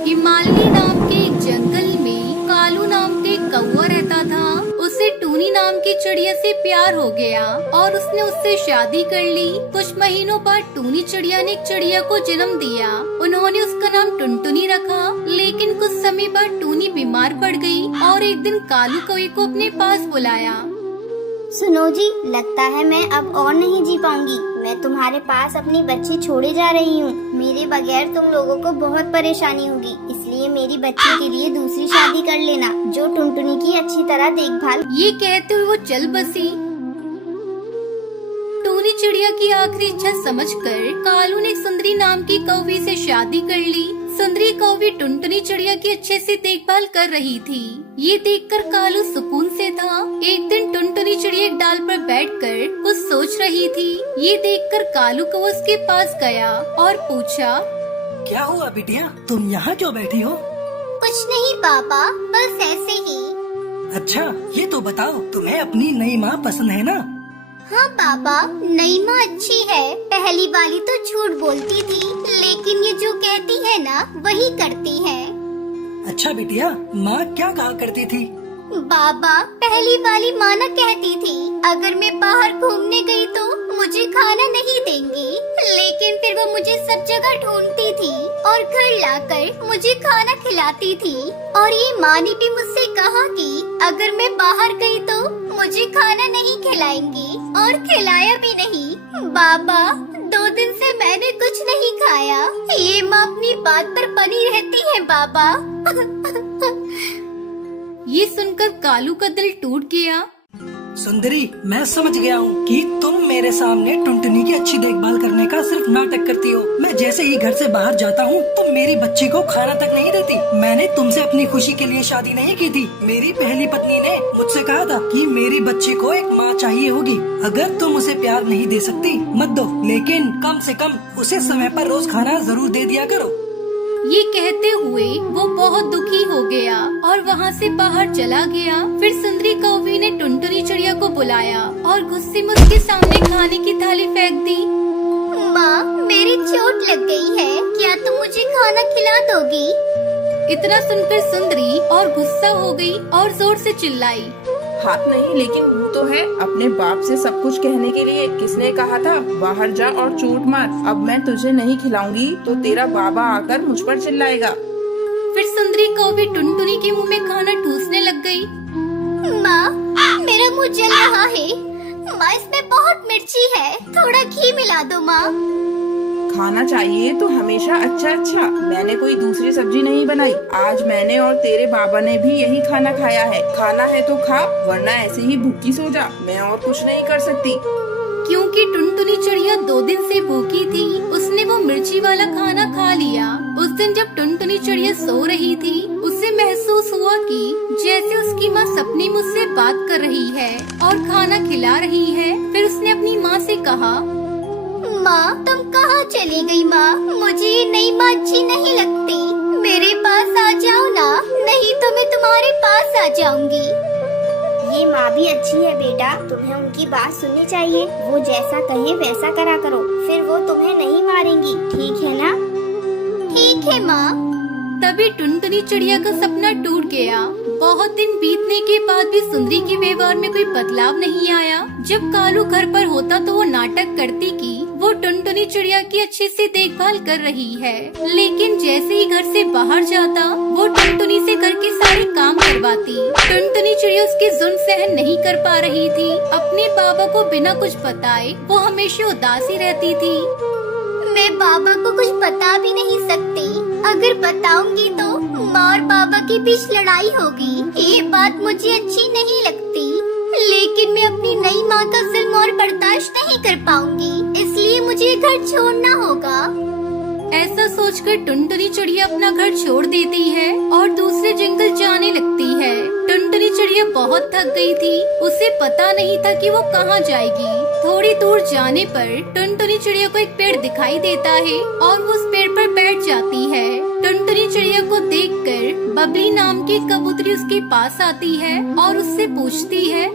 हिमालय नाम के एक जंगल में कालू नाम का एक कौवा रहता था। उसे टूनी नाम की चिड़िया से प्यार हो गया और उसने उससे शादी कर ली। कुछ महीनों बाद टूनी चिड़िया ने एक चिड़िया को जन्म दिया। उन्होंने उसका नाम टुनटुनी रखा। लेकिन कुछ समय बाद टूनी बीमार पड़ गई और एक दिन कालू कौवे को अपने पास बुलाया। सुनो जी, लगता है मैं अब और नहीं जी पाऊंगी। मैं तुम्हारे पास अपनी बच्ची छोड़े जा रही हूँ। मेरे बगैर तुम लोगों को बहुत परेशानी होगी, इसलिए मेरी बच्ची के लिए दूसरी शादी कर लेना जो टुनटुनी की अच्छी तरह देखभाल। ये कहते हुए वो चल बसी। टूनी चिड़िया की आखिरी इच्छा समझकर कालू ने सुंदरी नाम की कौवी से शादी कर ली। सुंदरी कौवी टुनटुनी चिड़िया की अच्छे से देखभाल कर रही थी। ये देखकर कालू सुकून से था। एक दिन टुनटुनी चिड़िया एक डाल पर बैठकर कुछ सोच रही थी। ये देखकर कालू को उसके पास गया और पूछा, क्या हुआ बिटिया, तुम यहाँ क्यों बैठी हो? कुछ नहीं पापा, बस ऐसे ही। अच्छा, ये तो बताओ तुम्हें अपनी नई माँ पसंद है ना? हाँ पापा, नई माँ अच्छी है। पहली वाली तो झूठ बोलती थी, लेकिन ये जो कहती है ना वही करती है। अच्छा बिटिया, माँ क्या कहा करती थी? बाबा, पहली वाली माँ न कहती थी अगर मैं बाहर घूमने गई तो मुझे खाना नहीं देंगी, लेकिन फिर वो मुझे सब जगह ढूंढती थी और घर लाकर मुझे खाना खिलाती थी। और ये माँ ने भी मुझसे कहा कि अगर मैं बाहर गई तो मुझे खाना नहीं खिलाएंगी, और खिलाया भी नहीं। बाबा, 2 दिन से मैंने कुछ नहीं खाया। ये माँ अपनी बात पर बनी रहती है बाबा। ये सुनकर कालू का दिल टूट गया। सुंदरी, मैं समझ गया हूँ कि तुम मेरे सामने टुनटुनी की अच्छी देखभाल करने का सिर्फ नाटक करती हो। मैं जैसे ही घर से बाहर जाता हूँ तुम मेरी बच्ची को खाना तक नहीं देती। मैंने तुमसे अपनी खुशी के लिए शादी नहीं की थी। मेरी पहली पत्नी ने मुझसे कहा था कि मेरी बच्ची को एक माँ चाहिए होगी। अगर तुम उसे प्यार नहीं दे सकती मत दो, लेकिन कम से कम उसे समय पर रोज खाना जरूर दे दिया करो। ये कहते हुए वो बहुत दुखी हो गया और वहाँ से बाहर चला गया। फिर सुंदरी कौवी ने टुनटुनी चिड़िया को बुलाया और गुस्से में उसके सामने खाने की थाली फेंक दी। माँ, मेरी चोट लग गई है, क्या तुम मुझे खाना खिला दोगी? इतना सुनकर सुंदरी और गुस्सा हो गई और जोर से चिल्लाई, हाथ नहीं लेकिन मुंह तो है। अपने बाप से सब कुछ कहने के लिए किसने कहा था बाहर जा और चोट मार। अब मैं तुझे नहीं खिलाऊंगी तो तेरा बाबा आकर मुझ पर चिल्लाएगा। फिर सुंदरी कौवी टुनटुनी के मुंह में खाना ठूसने लग गई। माँ, मेरा मुंह जल रहा है। माँ, इसमें बहुत मिर्ची है, थोड़ा घी मिला दो माँ। खाना चाहिए तो हमेशा अच्छा अच्छा। मैंने कोई दूसरी सब्जी नहीं बनाई। आज मैंने और तेरे बाबा ने भी यही खाना खाया है। खाना है तो खा, वरना ऐसे ही भूखी सो जा। मैं और कुछ नहीं कर सकती। क्योंकि टुनटुनी चिड़िया 2 दिन से भूखी थी, उसने वो मिर्ची वाला खाना खा लिया। उस दिन जब टुनटुनी चिड़िया सो रही थी, उसे महसूस हुआ कि जैसे उसकी माँ सपने में उससे बात कर रही है और खाना खिला रही है। फिर उसने अपनी माँ से कहा, माँ, तुम कहाँ चली गई माँ? मुझे ये नई माँ अच्छी नहीं लगती। मेरे पास आ जाओ ना, नहीं तो मैं तुम्हारे पास आ जाऊंगी। ये माँ भी अच्छी है बेटा, तुम्हें उनकी बात सुननी चाहिए। वो जैसा कहे वैसा करा करो, फिर वो तुम्हें नहीं मारेंगी, ठीक है ना? ठीक है माँ। तभी टुनटुनी चिड़िया का सपना टूट गया। बहुत दिन बीतने के बाद भी सुंदरी के व्यवहार में कोई बदलाव नहीं आया। जब कालू घर पर होता तो वो नाटक करती कि वो टुनटुनी चिड़िया की अच्छे से देखभाल कर रही है, लेकिन जैसे ही घर से बाहर जाता वो टुनटुनी से घर के सारे काम करवाती। टुनटुनी चिड़िया उसके जुल्म सहन नहीं कर पा रही थी। अपने बाबा को बिना कुछ बताए वो हमेशा उदास ही रहती थी। मैं बाबा को कुछ बता भी नहीं सकती। अगर बताऊंगी तो माँ और बाबा के बीच लड़ाई होगी। ये बात मुझे अच्छी नहीं लगती, लेकिन मैं अपनी नई माँ का जुल्म और बर्दाश्त नहीं कर पाऊंगी, इसलिए मुझे घर छोड़ना होगा। ऐसा सोचकर टुनटुनी चिड़िया अपना घर छोड़ देती है और दूसरे जंगल जाने लगती है। टुनटुनी चिड़िया बहुत थक गई थी। उसे पता नहीं था कि वो कहाँ जाएगी। थोड़ी दूर जाने पर टुनटुनी चिड़िया को एक पेड़ दिखाई देता है और वो उस पेड़ पर बैठ जाती है। टुनटुनी चिड़िया को देखकर बबली नाम की कबूतरी उसके पास आती है और उससे पूछती है,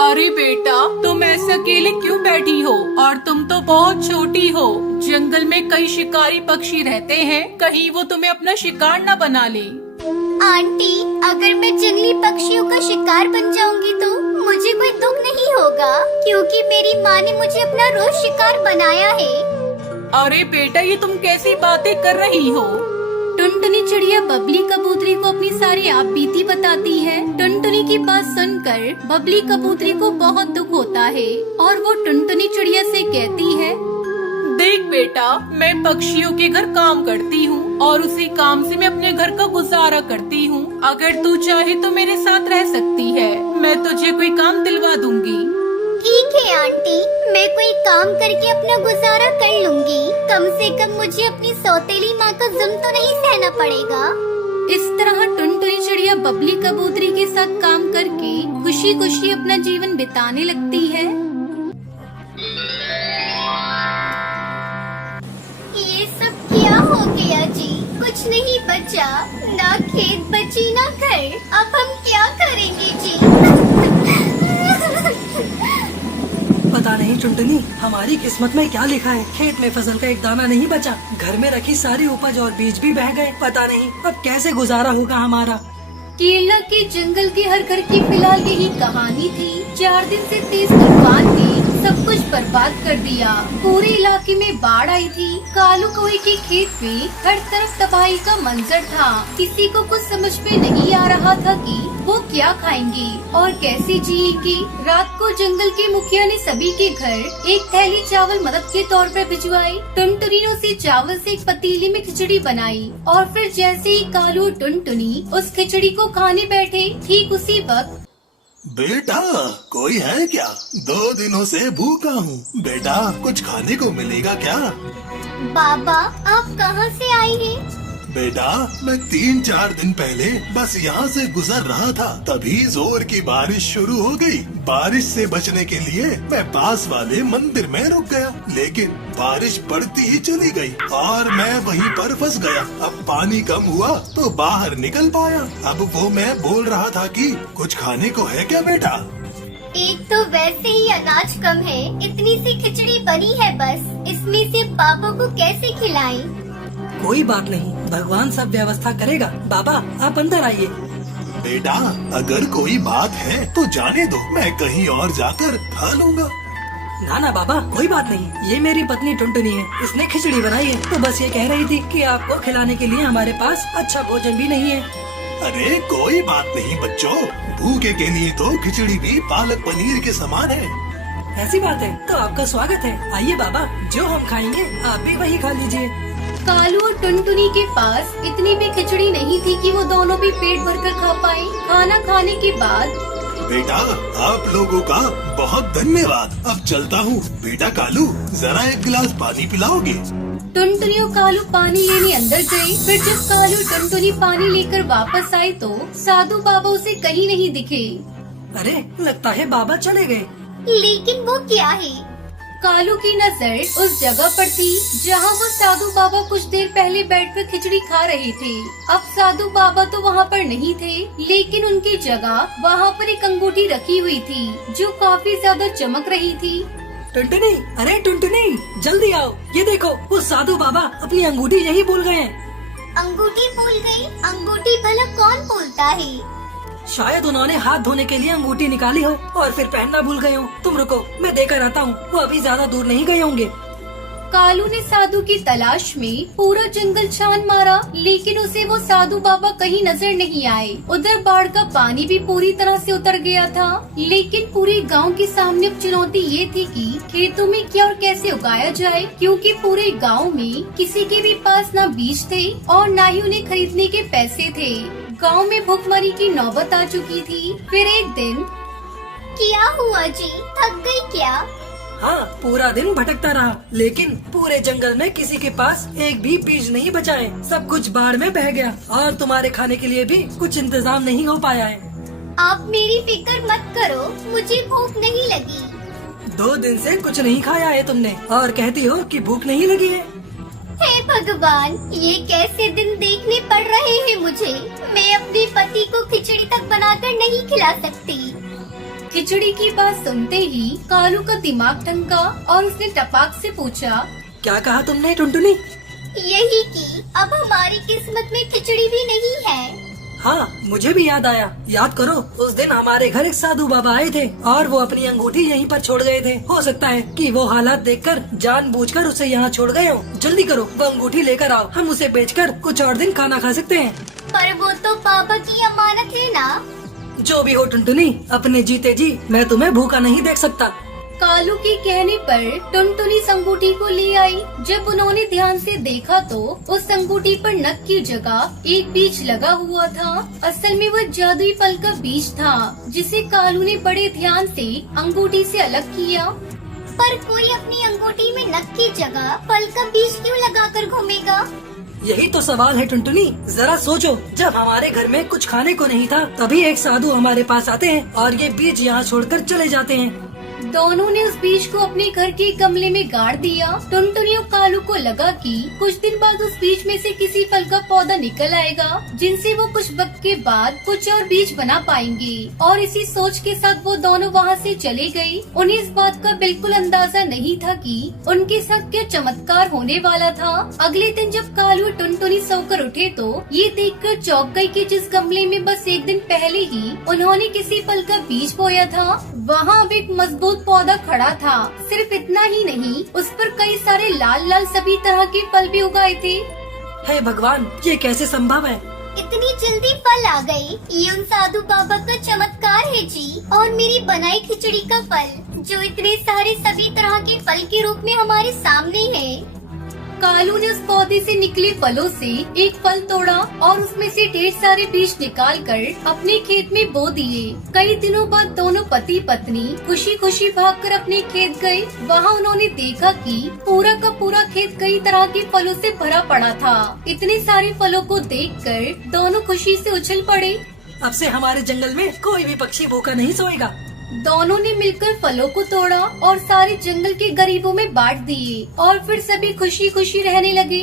अरे बेटा, तुम ऐसे अकेले क्यों बैठी हो? और तुम तो बहुत छोटी हो। जंगल में कई शिकारी पक्षी रहते हैं, कहीं वो तुम्हें अपना शिकार न बना ले। आंटी, अगर मैं जंगली पक्षियों का शिकार बन जाऊंगी तो मुझे कोई दुख नहीं होगा, क्योंकि मेरी माँ ने मुझे अपना रोज शिकार बनाया है। अरे बेटा, ये तुम कैसी बातें कर रही हो? टुनटुनी चिड़िया बबली कबूतरी को अपनी सारी आप बीती बताती है। टुनटुनी की बात सुनकर बबली कबूतरी को बहुत दुख होता है और वो टुनटुनी चिड़िया से कहती है, देख बेटा, मैं पक्षियों के घर काम करती हूँ और उसी काम से मैं अपने घर का गुजारा करती हूँ। अगर तू चाहे तो मेरे साथ रह सकती है, मैं तुझे कोई काम दिलवा दूंगी। ठीक है आंटी, मैं कोई काम करके अपना गुजारा कर लूंगी। कम से कम मुझे अपनी सौतेली माँ का जुल्म तो नहीं सहना पड़ेगा। इस तरह टुनटुनी चिड़िया बबली कबूतरी के साथ काम करके खुशी खुशी अपना जीवन बिताने लगती है। ये सब क्या हो गया जी? कुछ नहीं बचा, ना खेत बची ना घर। अब हम क्या करेंगे जी? पता नहीं टुनटुनी, हमारी किस्मत में क्या लिखा है। खेत में फसल का एक दाना नहीं बचा, घर में रखी सारी उपज और बीज भी बह गए। पता नहीं अब कैसे गुजारा होगा हमारा। केरला के जंगल के हर घर की फिलहाल यही कहानी थी। 4 दिन से तेज तूफान ने सब कुछ बर्बाद कर दिया। पूरे इलाके में बाढ़ आई थी। कालू कौवे के खेत में हर तरफ तबाही का मंजर था। किसी को कुछ समझ में नहीं आ रहा था कि वो क्या खाएंगे और कैसे जिएंगे। रात को जंगल के मुखिया ने सभी के घर एक थैली चावल मदद के तौर पर भिजवाई। टुनटुनी ने उसी चावल से एक पतीली में खिचड़ी बनाई और फिर जैसे ही कालू और टुनटुनी उस खिचड़ी को खाने बैठे, ठीक उसी वक्त बेटा, कोई है क्या? 2 दिनों से भूखा हूँ। बेटा, कुछ खाने को मिलेगा क्या? बाबा, आप कहाँ से आए हैं? बेटा, मैं 3-4 दिन पहले बस यहाँ से गुजर रहा था, तभी जोर की बारिश शुरू हो गई। बारिश से बचने के लिए मैं पास वाले मंदिर में रुक गया, लेकिन बारिश बढ़ती ही चली गई और मैं वहीं पर फंस गया। अब पानी कम हुआ तो बाहर निकल पाया। अब वो मैं बोल रहा था कि कुछ खाने को है क्या बेटा? एक तो वैसे ही अनाज कम है, इतनी सी खिचड़ी बनी है बस। इसमें से पापा को कैसे खिलाएं? कोई बात नहीं, भगवान सब व्यवस्था करेगा। बाबा, आप अंदर आइए। बेटा, अगर कोई बात है तो जाने दो, मैं कहीं और जाकर खा लूँगा। ना ना बाबा, कोई बात नहीं। ये मेरी पत्नी टुनटुनी है, इसने खिचड़ी बनाई है। तो बस ये कह रही थी कि आपको खिलाने के लिए हमारे पास अच्छा भोजन भी नहीं है। अरे कोई बात नहीं बच्चों, भूखे के लिए तो खिचड़ी भी पालक पनीर के समान है। ऐसी बात है तो आपका स्वागत है। आइए बाबा, जो हम खाएंगे आप भी वही खा लीजिए। कालू और टुनटुनी के पास इतनी भी खिचड़ी नहीं थी कि वो दोनों भी पेट भरकर खा पाए। खाना खाने के बाद बेटा, आप लोगों का बहुत धन्यवाद। अब चलता हूँ। बेटा कालू, जरा एक गिलास पानी पिलाओगे? टुनटुनी और कालू पानी लेने अंदर गए। फिर जब कालू और टुनटुनी पानी लेकर वापस आए तो साधु बाबा उसे कहीं नहीं दिखे। अरे, लगता है बाबा चले गए। लेकिन वो क्या है? कालू की नजर उस जगह पर थी जहाँ वो साधु बाबा कुछ देर पहले बैठकर खिचड़ी खा रहे थे। अब साधु बाबा तो वहाँ पर नहीं थे, लेकिन उनकी जगह वहाँ पर एक अंगूठी रखी हुई थी जो काफी ज्यादा चमक रही थी। टुनटुनी, अरे टुनटुनी, जल्दी आओ। ये देखो, वो साधु बाबा अपनी अंगूठी यहीं भूल गए हैं। अंगूठी भूल गई? अंगूठी भला कौन भूलता है? शायद उन्होंने हाथ धोने के लिए अंगूठी निकाली हो और फिर पहनना भूल गए हो। तुम रुको, मैं देकर आता हूँ। वो अभी ज्यादा दूर नहीं गए होंगे। कालू ने साधु की तलाश में पूरा जंगल छान मारा, लेकिन उसे वो साधु बाबा कहीं नजर नहीं आए। उधर बाढ़ का पानी भी पूरी तरह से उतर गया था। लेकिन पूरे गांव के सामने अब चुनौती ये थी कि खेतों में क्या और कैसे उगाया जाए, क्योंकि पूरे गांव में किसी के भी पास ना बीज थे और ना ही उन्हें खरीदने के पैसे थे। गांव में भूखमरी की नौबत आ चुकी थी। फिर एक दिन क्या हुआ जी? थक गई क्या? हाँ, पूरा दिन भटकता रहा, लेकिन पूरे जंगल में किसी के पास एक भी बीज नहीं बचा है। सब कुछ बाढ़ में बह गया और तुम्हारे खाने के लिए भी कुछ इंतजाम नहीं हो पाया है। आप मेरी फिक्र मत करो, मुझे भूख नहीं लगी। 2 दिन से कुछ नहीं खाया है तुमने और कहती हो कि भूख नहीं लगी है। हे भगवान, ये कैसे दिन देखने पड़ रहे हैं मुझे। मैं अपने पति को खिचड़ी तक बनाकर नहीं खिला सकती। खिचड़ी की बात सुनते ही कालू का दिमाग ठनका और उसने टपाक से पूछा, क्या कहा तुमने टुनटुनी? यही कि अब हमारी किस्मत में खिचड़ी भी नहीं है। हाँ, मुझे भी याद आया। याद करो, उस दिन हमारे घर एक साधु बाबा आए थे और वो अपनी अंगूठी यहीं पर छोड़ गए थे। हो सकता है कि वो हालात देखकर जानबूझकर उसे यहाँ छोड़ गए हो। जल्दी करो, वो अंगूठी लेकर आओ, हम उसे बेचकर कुछ और दिन खाना खा सकते हैं। पर वो तो पापा की अमानत है ना। जो भी हो टुनटुनी, अपने जीते जी मैं तुम्हें भूखा नहीं देख सकता। कालू के कहने पर टुनटुनी अंगूठी को ले आई। जब उन्होंने ध्यान से देखा तो उस अंगूठी पर नख की जगह एक बीज लगा हुआ था। असल में वो जादुई फल का बीज था, जिसे कालू ने बड़े ध्यान से अंगूठी से अलग किया। पर कोई अपनी अंगूठी में नख की जगह फल का बीज क्यों लगाकर घूमेगा? यही तो सवाल है टुनटुनी। जरा सोचो, जब हमारे घर में कुछ खाने को नहीं था, तभी एक साधु हमारे पास आते हैं और ये बीज यहाँ छोड़कर चले जाते हैं। दोनों ने उस बीज को अपने घर के गमले में गाड़ दिया। टुनटुनी और कालू को लगा कि कुछ दिन बाद उस बीज में से किसी फल का पौधा निकल आएगा, जिनसे वो कुछ वक्त के बाद कुछ और बीज बना पाएंगे। और इसी सोच के साथ वो दोनों वहाँ से चले गए। उन्हें इस बात का बिल्कुल अंदाजा नहीं था कि उनके साथ क्या चमत्कार होने वाला था। अगले दिन जब कालू और टुनटुनी सोकर उठे तो ये देखकर चौंक गए कि जिस गमले में बस एक दिन पहले ही उन्होंने किसी फल का बीज बोया था, वहाँ अब एक मजबूत पौधा खड़ा था। सिर्फ इतना ही नहीं, उस पर कई सारे लाल लाल सभी तरह के फल भी उगाए थे। हे भगवान, ये कैसे संभव है? इतनी जल्दी फल आ गए। ये उन साधु बाबा का चमत्कार है जी। और मेरी बनाई खिचड़ी का फल, जो इतने सारे सभी तरह के फल के रूप में हमारे सामने है। कालू ने उस पौधे से निकले फलों से एक फल तोड़ा और उसमें से ढेर सारे बीज निकालकर अपने खेत में बो दिए। कई दिनों बाद दोनों पति पत्नी खुशी खुशी भागकर अपने खेत गए। वहाँ उन्होंने देखा कि पूरा का पूरा खेत कई तरह के फलों से भरा पड़ा था। इतने सारे फलों को देखकर दोनों खुशी से उछल पड़े। अब से हमारे जंगल में कोई भी पक्षी भूखा नहीं सोएगा। दोनों ने मिलकर फलों को तोड़ा और सारे जंगल के गरीबों में बांट दिए और फिर सभी खुशी खुशी रहने लगे।